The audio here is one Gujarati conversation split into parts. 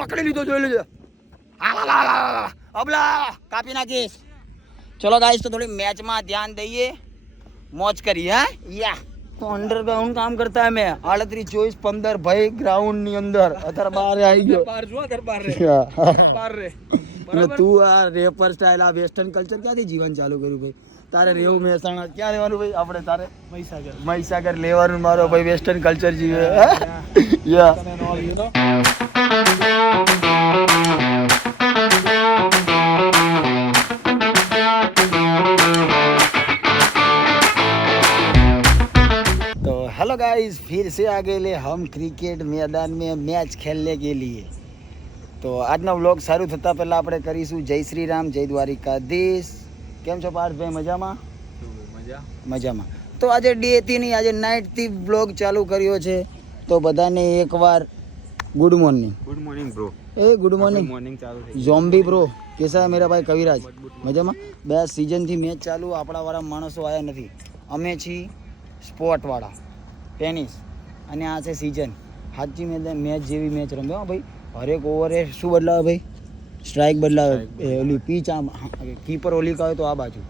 પકડી લીધો, જોઈ લેજો. અબલા કાપી નાખીશ. ચલો ગાઈસ, તો થોડી મેચમાં ધ્યાન દઈએ, મોજ કરીએ. હા યા તો અંડરગ્રાઉન્ડ કામ કરતા है मैं 38 24 15 ભાઈ ગ્રાઉન્ડ ની અંદર અત્યારે બહાર આવી ગયો. બહાર જો ઘર બહાર રે અને તું આ રેપર સ્ટાઇલ આ વેસ્ટર્ન કલ્ચર ક્યાંથી જીવન ચાલુ કર્યું ભાઈ? તારે રેવું મહેસાણા ક્યાં રહેવાનું ભાઈ? આપણે તારે મહીસાગર લેવાનું. મારો ભાઈ વેસ્ટર્ન કલ્ચર જીવે. યા हेलो गाइस, फिर से आ गए हम क्रिकेट मैदान में मैच खेलने के लिए. तो આજનો વ્લોગ શરૂ થતાં પહેલાં આપણે કરીશું જય શ્રી રામ, જય દ્વારિકાધીશ. કેમ છો પાર્થભાઈ? મજામાં? મજામાં. તો આજે ડેથી નહીં, આજે નાઇટથી વ્લોગ ચાલુ કર્યો છે. તો બધાને એકવાર good morning. Good morning bro. એ ગુડ મોર્નિંગ. मॉर्निंग चालू है. ઝોમ્બી બ્રો કેસા મેરા ભાઈ કવિરાજ? મજામાં. બે સિઝનથી મેચ ચાલુ, આપણાવાળા માણસો આવ્યા નથી. અમે છીએ સ્પોર્ટવાળા, ટેનિસ, અને આ છે સિઝન. સાચી મેચ જેવી મેચ રમ્યો હો ભાઈ. હરેક ઓવરે શું બદલાવે ભાઈ? સ્ટ્રાઇક બદલાવે. ઓલી પીચ આમ કીપર ઓલી કહે તો આ બાજુ,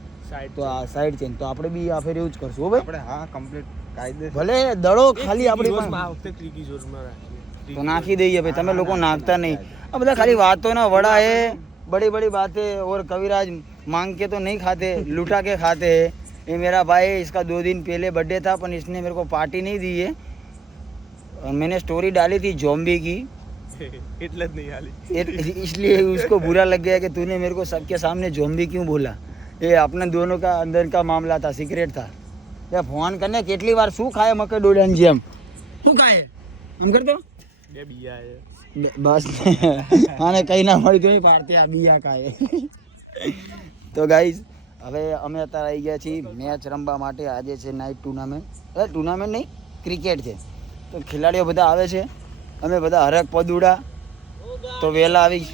તો આ સાઈડ ચેન્જ. તો આપણે બી આ ફેર એવું જ કરશું હો ભાઈ. આપણે હા કમ્પ્લીટ કાયદે ભલે દડો ખાલી આપણી પાસે તો નાખી દઈએ ભાઈ. તમે લોકો નાખતા નહીં. આ બધા ખાલી વાતોના વડા હે, बड़ी बड़ी बातें. और कविराज मांग के तो नहीं खाते, लुटा के खाते हैं. ये मेरा भाई, इसका 2 दिन पहले बर्थडे था, पर इसने मेरे को पार्टी नहीं दी है. और मैंने स्टोरी डाली थी ज़ॉम्बी की, इसलिए उसको बुरा लग गया कि तूने मेरे को सबके सामने ज़ॉम्बी क्यों बोला. ये अपने दोनों का अंदर का मामला था, सीक्रेट था. ये फोन करने કેટલી વાર શું ખાય મકે ડોડાની જેમ? શું ખાય એમ કરતો? બે બિયા બસ. આને કઈ ના મળી તો ભારતી આ બિયા ખાય. તો ગાઈઝ, હવે અમે અત્યારે આવી ગયા છીએ મેચ રમવા માટે. આજે છે નાઇટ ટુર્નામેન્ટ. ટુર્નામેન્ટ નહીં, ક્રિકેટ છે. તો ખેલાડીઓ બધા આવે છે. અમે બધા હરક પદુડા તો વહેલા આવી.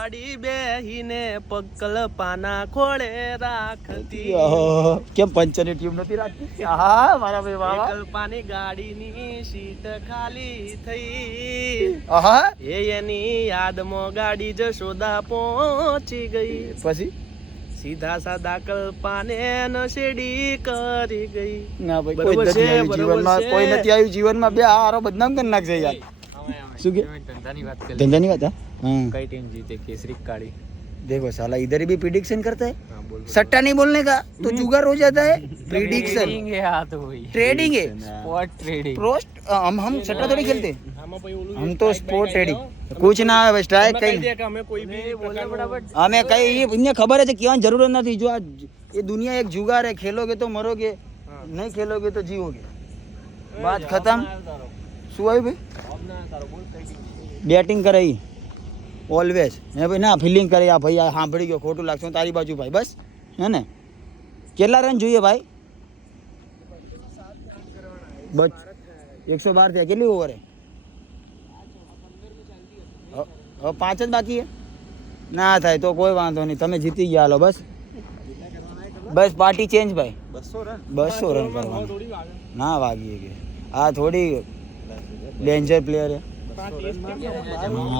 આડી બેહીને પકલ પાના ખોળે રાખતી. કેમ પંચરની ટ્યુબ નથી રાખતી? હા મારા ભાઈ વાહ. કલ્પાની ગાડીની સીટ ખાલી થઈ. આહા એની યાદમાં ગાડી જશોદા પહોંચી ગઈ. પછી સીધા સાદા કલ્પાને નશેડી કરી ગઈ. ના ભાઈ, કોઈ નથી આવ્યું જીવનમાં, કોઈ નથી આવ્યું જીવનમાં. બે હારો બદનામ કરી નાખશે યાર. શું કે ધંધાની વાત કરી? धंधा नहीं बता. हाँ, कई टीम जीते? केसरी काड़ी. देखो साला इधर भी प्रिडिक्शन करता है. सट्टा नहीं बोलने का तो जुगाड़ हो जाता है. प्रिडिक्शन है, हाँ तो वही ट्रेडिंग है. Spot trading. प्रोस्ट हम सट्टा थोड़ी खेलते, हम तो स्पोर्ट ट्रेडिंग. कुछ ना है स्ट्राइक कहीं हमें कोई भी बोले फटाफट. हमें कहीं इन्हें खबर है कि जरूरत नहीं. जो आज ये दुनिया एक जुगाड़ है, खेलोगे तो मरोगे, नहीं खेलोगे तो जीवोगे. बात खत्म. શું આવ્યું ભાઈ? બેટિંગ કરે ઓલવેઝ. હે ભાઈ ના, ફિલ્ડિંગ કરે. આ ભાઈ આ સાંભળી ગયો, ખોટું લાગશે તારી બાજુ ભાઈ. બસ હે ને? કેટલા રન જોઈએ ભાઈ? બસ 112 થયા. કેટલી ઓવર હે? હવે 5 જ બાકી હે. ના થાય તો કોઈ વાંધો નહીં, તમે જીતી ગયા. હાલો બસ બસ, પાર્ટી ચેન્જ ભાઈ. 200 રન કરવાનું. ના વાગીએ કે આ થોડી डेंजर प्लेयर है.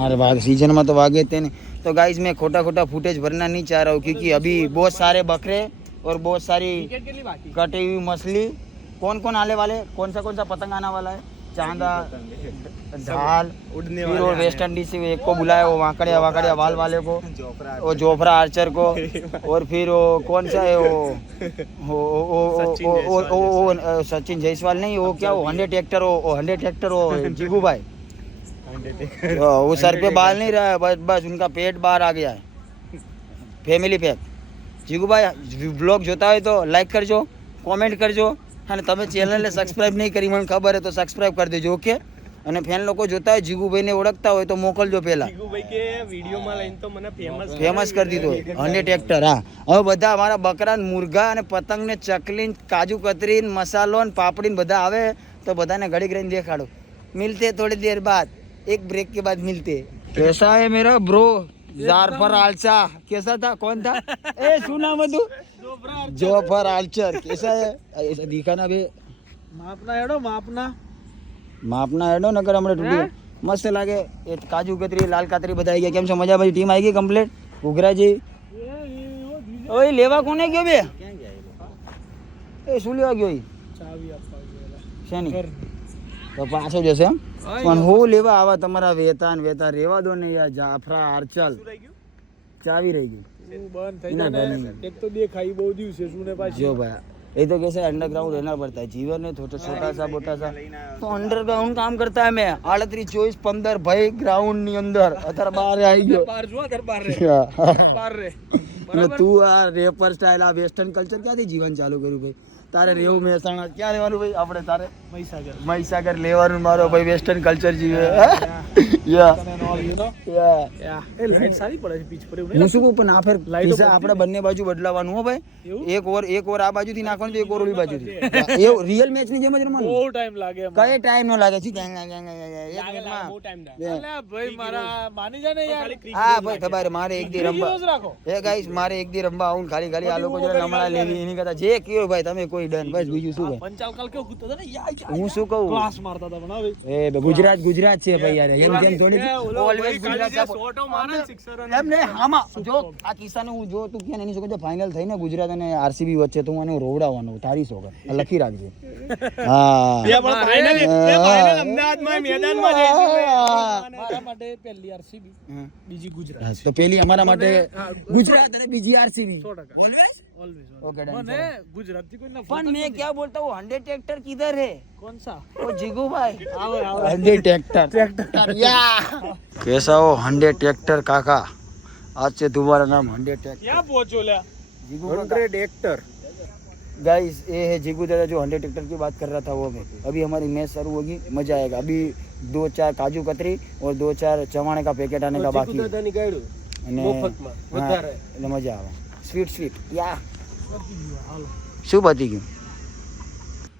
अरे वाग सीजन में तो वागे थे. तो गाइस, मैं खोटा खोटा फुटेज भरना नहीं चाह रहा हूँ, क्योंकि अभी बहुत सारे बकरे और बहुत सारी कटी हुई मछली. कौन कौन आने वाले? कौन सा पतंग आने वाला है? चांदा, ढाल, फिर और वेस्ट इंडीज से एक को बुलाया, वो वाकड़िया वाल वाले को, वो जोफ्रा आर्चर को, और फिर वो कौन सा है वो सचिन जायसवाल नहीं, वो क्या वो 100 हेक्टर वो जीगू भाई. वो सर पे बाल नहीं रहा है, बस उनका पेट बाहर आ गया है. Family pack. जीगू भाई ब्लॉग જોતા હોય તો લાઈક કરજો, કોમેન્ટ કરજો. અને તમે ચેનલને સબસ્ક્રાઇબ નહીં કરી, મને ખબર है, તો સબસ્ક્રાઇબ કરી દેજો. ઓકે. અને ફેન લોકો જોતા હોય, જીગુભાઈને ઓળખતા હોય તો મોકલજો પહેલા. જીગુભાઈ કે વિડીયોમાં લઈને તો મને ફેમસ કરી દીધો 100 હેક્ટર. હા, હવે બધા અમારા બકરા, મુર્ગા અને પતંગ ને ચકલી, કાજુ કતરી, મસાલો ને પાપડી બધા આવે તો બધાને ઘડીક રહીને દેખાડો. मिलते थोड़ी देर बाद, एक ब्रेक के बाद मिलते. कैसा है मेरा ब्रो जाफर आल्चा? कैसा था? कौन था? ए सुना मधु, जोफर आल्चर कैसा है? ऐसा दिखा ना बे. मापना हेडो मापना. માપના હેડો નકર હમણાં તૂટી મસ્ત લાગે એ કાજુ કતરી લાલ કાતરી બધા આવી ગયા કેમ છો મજા ભાઈ ટીમ આવી ગઈ કમ્પ્લીટ ઘુઘરાજી ઓય લેવા કોને ગયો બે એ શું લેવા ગયો ઈ શેની તો પાછો જશે એમ પણ હું લેવા આવા તમારા વેતાન રેવા દો ને યાર જાફરા આરચલ ચાવી રહી ગઈ એક તો દેખાઈ બહુ દિવસે શું ને પાછી જો ભાઈ ये तो कैसे अंडरग्राउंड रहना पड़ता है जीवन में छोटा सा बोटा सा तो अंडरग्राउंड काम करता है मैं 38-24-15 भाई ग्राउंड ની અંદર અત્યારે બહાર આવી ગયો બાર જો અધર બાર રે બાર રે અને તું આ રેપર સ્ટાઇલ આ વેસ્ટર્ન કલ્ચર ક્યાંથી જીવન ચાલુ કર્યું ભાઈ તારે રેવું મહેસાણા ક્યાં રહેવાનું ભાઈ આપણે તારે મહીસાગર લેવાનું મારો ભાઈ વેસ્ટર્ન કલ્ચર જીવે યા એ લાઈટ સારી પડે છે પીચ પર એવું હું શું કહું પણ આ ફેર પીઝા આપણે બંને બાજુ બદલાવાનું હો ભાઈ એક ઓવર આ બાજુથી નાખવાનું તો એક ઓવર ઓલી બાજુથી એવું રિયલ મેચ ની જેમ જ રમવાનું બહુ ટાઈમ લાગે કઈ ટાઈમ નો લાગે છે ભાઈ મારા માની જા ને યાર હા ભાઈ ખબર મારે એક દી રમવા એ ગાઈસ મારે એક દી રમવા આવું ખાલી આ લોકો જોડે નમળા લેવી એની કરતા જે કયો ભાઈ તમે કોઈ ડન બસ બીજું શું ભાઈ પંચાલ કાલ કેવું કૂદતો હતો ને યાર હું શું કહું ક્લાસ મારતા હતા પણ હવે એ ગુજરાત છે ભાઈ યાર એમ કેમ થોડી ઓલવેઝ ગુજરાત શોટો મારે સિક્સર એમ ને આમાં જો આ કિસ્સાને હું જો તું કે એની શું ફાઇનલ થઈ ને ગુજરાત અને આરસીબી વચ્ચે તો હું એને રોવડાવવાનો તારી સોગર લખી રાખજે હા બે પણ ફાઇનલ અમદાવાદમાં મેદાનમાં જઈશું મારા માટે પહેલી આરસીબી બીજી ગુજરાત તો પેલી અમારા માટે ગુજરાત અને બીજી આરસીબી 100% ઓલવેઝ ओके डन મને ગુજરાતી કોઈ ના पण मैं क्या बोलता हूँ 100 ट्रैक्टर किधर है कौन सा वो जिगू भाई आओ 100 ट्रैक्टर या कैसा हो 100 ट्रैक्टर काका आज से तुम्हारा नाम 100 ट्रैक्टर क्या पहुंचो ल्या जिगू 100 ट्रैक्टर गाइस ये है जिगू दादा जो 100 ट्रैक्टर की बात कर रहा था वो में अभी हमारी मैच शुरू होगी मजा आएगा अभी 2-4 काजू कतरी और 2-4 चवाणे का पैकेट आने का बाकी है એટલે મજા આવે સ્વીટ યા શું પતી ગયું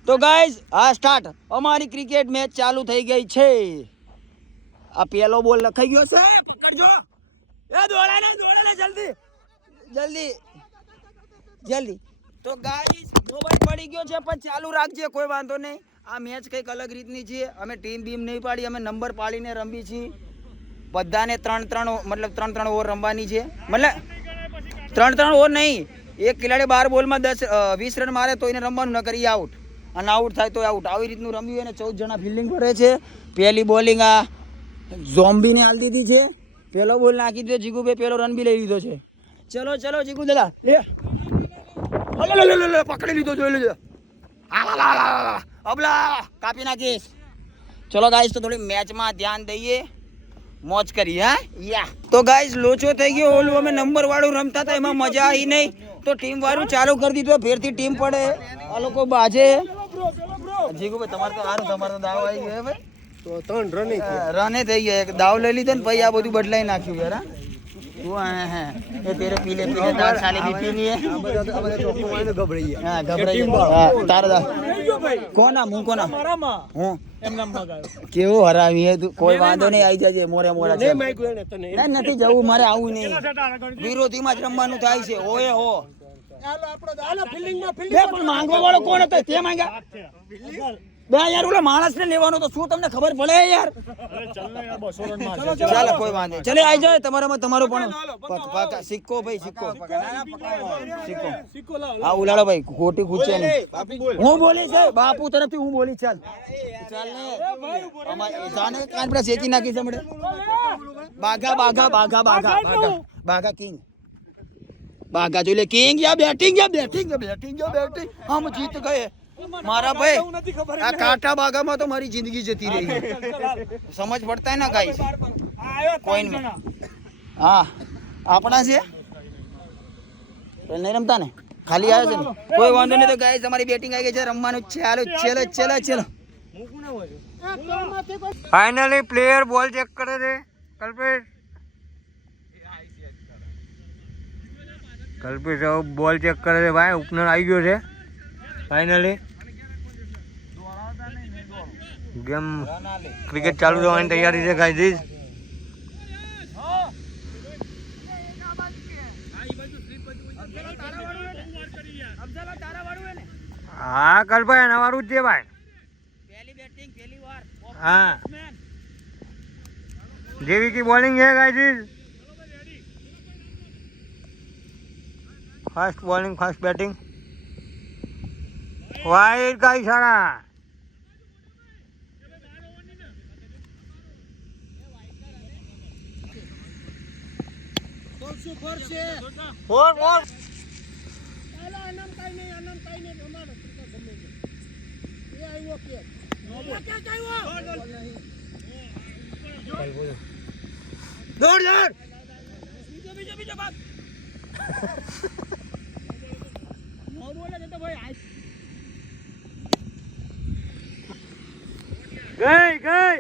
તો ગાઈઝ આ સ્ટાર્ટ અમારી ક્રિકેટ મેચ ચાલુ થઈ ગઈ છે આ પેલો બોલ લખાઈ ગયો છે પકડજો એ દોડે ને જલ્દી તો ગાઈઝ મોબાઈલ પડી ગયો છે પણ ચાલુ રાખજે કોઈ વાંધો નહીં આ મેચ કંઈક અલગ રીતની છે અમે ટીમ બીમ નહીં પાડી અમે નંબર પાડીને રમી છીએ બધાને 3-3 ઓવર રમવાની છે મતલબ 3 ઓવર નહીં એક ખેલાડી 12 બોલમાં 20 રન મારે તો એને રમવાનું ન કરી આઉટ અને આઉટ થાય તો આઉટ આવી રીતનું રમ્યું એને 14 જણા ફિલ્ડિંગ કરે છે પહેલી બોલિંગ આ ઝોમ્બીને આલ દીધી છે પહેલો બોલ નાખી દીધો જીગુભાઈ પહેલો રન બી લઈ લીધો છે ચલો જીગુ દાદા લે પકડી લીધો જોઈ લેજો અબલા કાપી નાખીશ ચલો ગાઈસ તો થોડી મેચમાં ધ્યાન દઈએ મોજ કરી હા યા તો ગાઈસ લોચો થઈ ગયો ઓલું અમે નંબર વાળું રમતા હતા એમાં મજા આવી નહીં તો ટીમ વાળું ચાલુ કરી દીધું ફેરથી ટીમ પડે આ લોકો બાજે જીગુભાઈ તમારે તો દાવ આવી ગયો ભાઈ તો 3 રને થઈ ગયા એક દાવ લઈ લીધો ને ભાઈ આ બધું બદલાઈ નાખ્યું યાર वो है ये तेरे पीले दाग साले भी पीनी है घबराई तारा कोना मुंह कोना હું કેવો હરાવી હે તું કોઈ વાંધો નહીં આવી જજે મોરા છે નથી જવું મારે આવું નહીં વિરોધીમાં જ રમવાનું થાય છે ઓએ હો પણ માંગવા વાળો કોણ હતો તે માંગ્યા બે યાર ઓલા માણસ ને લેવાનો તો શું તમને ખબર પડે યાર ચાલો કોઈ વાંધો નહીં ચલે આવી જાય તમારામાં તમારો પણ સિક્કો ભાઈ સિક્કો હા ઉલાડો ભાઈ ખોટી ખૂચે નહીં હું બોલી છે બાપુ તરફથી હું બોલી ચાલ ને જાને કાનપડા શેકી નાખી છે મળે બાઘા કિંગ બાઘા જોઈ લે કિંગ યા બેટિંગ હમ જીત ગયે મારા ભાઈ આ કાંટા બાગામાં તો મારી જિંદગી જતી રહી સમજ પડતા ને ગાઈસ કોઈ નહીં હા આપણા છે નહીં રમતા ને ખાલી આવે છે ને કોઈ વાંધો નહીં તો ગાઈસ અમારી બેટિંગ આવી ગઈ છે રમવાનું ચાલો ફાઇનલી પ્લેયર બોલ ચેક કરે છે કલ્પેશ બોલ ચેક કરે છે ભાઈ ઓપનર આવી ગયો છે ફાઇનલી ગેમ ક્રિકેટ ચાલુ થવાની તૈયારી છે ગાઈઝ હા કલ્પેશ એના વાળું જ છે ભાઈ પહેલી બેટિંગ પહેલી વાર हाँ जेवी की बॉलिंग है guys fast bowling fast batting wide का इशारा फोर फोर दौड़ दौड़ गई गई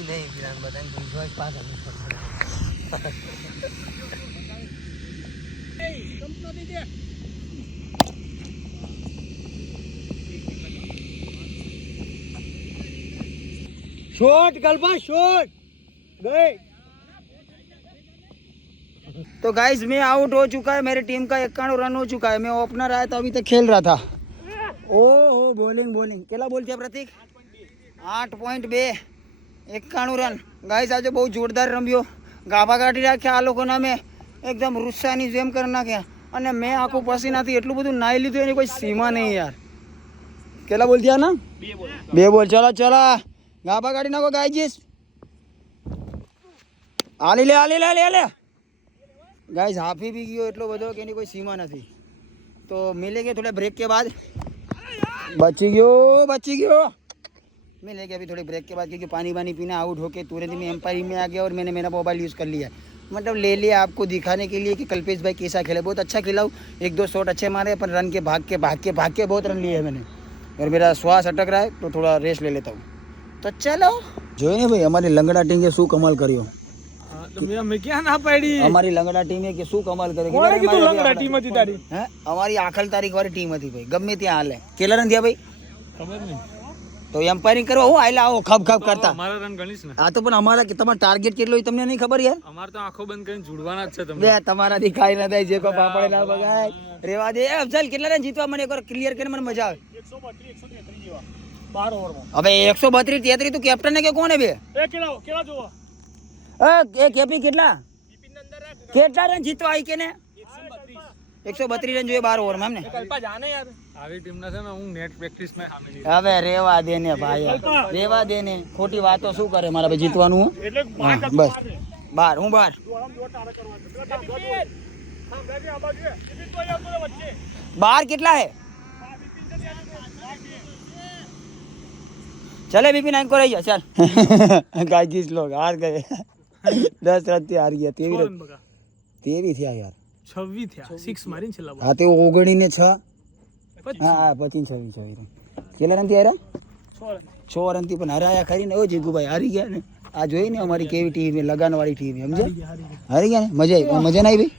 नहीं बिना बताएं विश्वास पास शॉट गलबा शॉट गए। तो गाइस मैं आउट हो चुका है, मेरी टीम का 91 रन हो चुका है। मैं ओपनर आया तो अभी तक खेल रहा था। ओहो बॉलिंग बॉलिंग केला बोलते प्रतीक 8.2 91 રન ગાઈસ આજે બહુ જોરદાર રમ્યો ગાભા કાઢી રાખ્યા આ લોકોના મેં એકદમ રૂસાની જેમ કરી નાખ્યા અને મેં આખું પસીનાથી એટલું બધું નાહી લીધું એની કોઈ સીમા નહીં યાર કેલા બોલ થયા ના 2 બોલ ચલો ચલો ગાભા કાઢી નાખો ગાઈજીસ આલી લે આલી લે આલી લે ગાઈસ હાફી બી ગયો એટલો બધો કે એની કોઈ સીમા નથી તો મિલેંગે થોડા ब्रेक के बाद बची गयो मिलेगा अभी थोड़ी ब्रेक के बाद क्योंकि पानी वानी पीना आउट होके तुरंत में एम्पायर में आ गया और मैंने मेरा मोबाइल यूज़ कर लिया मतलब ले लिया आपको दिखाने के लिए कि कल्पेश भाई कैसा खेले बहुत अच्छा खेला हूँ 1-2 शॉट अच्छे मारे पर रन के भाग के बहुत रन लिए हैं मैंने और मेरा श्वास अटक रहा है तो थोड़ा रेस्ट ले लेता हूँ तो चलो जो है भाई हमारी लंगड़ा टीम शू कमाल करियो क्या ना पड़ी हमारी लंगड़ा टीम है कि शू कमाल करे हमारी आखल तारीख वाली टीम थी भाई गमे त्या हाल है केला रन दिया भाई खबर नहीं तो एम्पायरिंग करो હું આયલા આવો ખબ ખબ કરતા અમારા રન ગણીશ ને આ તો પણ અમારા કે તમારો ટાર્ગેટ કેટલો હોય તમને નહીં ખબર યાર અમાર તો આંખો બંધ કરીને જોડવાના જ છે તમને બે તમારાથી કાઈ ન થાય જે કો પાપડે ના બગાય રેવા દે અફઝલ કેટલા રન જીતવા મને એકવાર ક્લિયર કરીને મને મજા આવે 132 133 જેવા 12 ઓવરમાં હવે 132 33 તું કેપ્ટન ને કે કોણ હે બે એ કેલા જોવો એ કેપી કેટલા કેટલા રન જીતવા આવી કે ને 132 રન જોઈએ 12 ઓવરમાં એમ ને કલ્પા જાને યાર આવી ટીમ ના છે ને હું નેટ પ્રેક્ટિસ માં સામે નહીં હવે રેવા દે ને ભાઈ રેવા દે ને ખોટી વાતો શું કરે મારા ભાઈ જીતવાનું એટલે બસ બાર હું બાર બાર કેટલા હે चले विपिन को रही है चल गाइस लोग हार गए 10 रन हार गया तेवी थी यार 26 થયા 6 મારીને છેલ્લા હા તે ઓગણી ને 6 હા 25 26 કેટલા રન થી હાર્યા 6 રન થી પણ હરાયા ખરી ને ઓ જીગુભાઈ હારી ગયા ને આ જોઈ ને અમારી કેવી ટીમ है लगान वाली टीम है समझे हारी गया मजा आई मजा नहीं भाई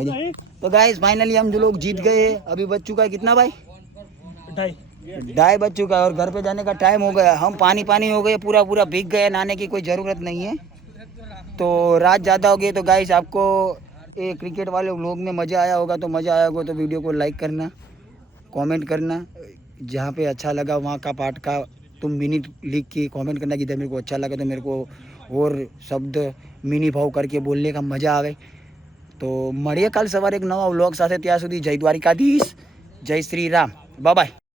मजा तो गाइस फाइनली हम जो लोग जीत गए अभी बच चुका है कितना भाई 2.5 बज चुका है और घर पे जाने का टाइम हो गया हम पानी हो गए पूरा भीग गए नहाने की कोई ज़रूरत नहीं है तो रात ज़्यादा हो गई तो गाइस आपको ये क्रिकेट वाले व्लॉग में मज़ा आया होगा तो वीडियो को लाइक करना कमेंट करना जहाँ पे अच्छा लगा वहाँ का पार्ट का तुम मिनट लिख के कमेंट करना कि इधर मेरे को अच्छा लगा तो मेरे को और शब्द मिनी भाव करके बोलने का मज़ा आवे तो મળીએ કાલ સવારે એક નવા વ્લોગ સાથે ત્યાં સુધી જય દ્વારિકાધીશ જય શ્રી રામ બાય બાય